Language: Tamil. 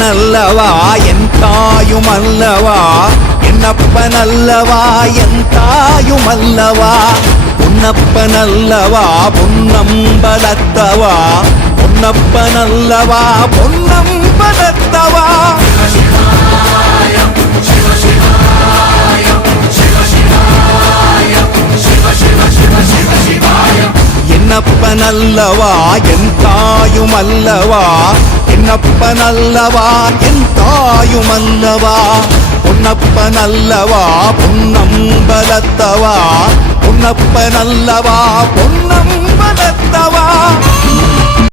என்னப்பனல்லவா என் தாயுமல்லவா, என்னப்பனல்லவா என் தாயுமல்லவா, பொன்னப்பனல்லவா பொன்னம்பலத்தவா, பொன்னப்பனல்லவா பொன்னம்பலத்தவா. என்னப்பனல்லவா என் தாயுமல்லவா, என்னப்பனல்லவா என் தாயுமல்லவா, பொன்னப்பனல்லவா பொன்னம்பலத்தவா, பொன்னப்பனல்லவா பொன்னம்பலத்தவா.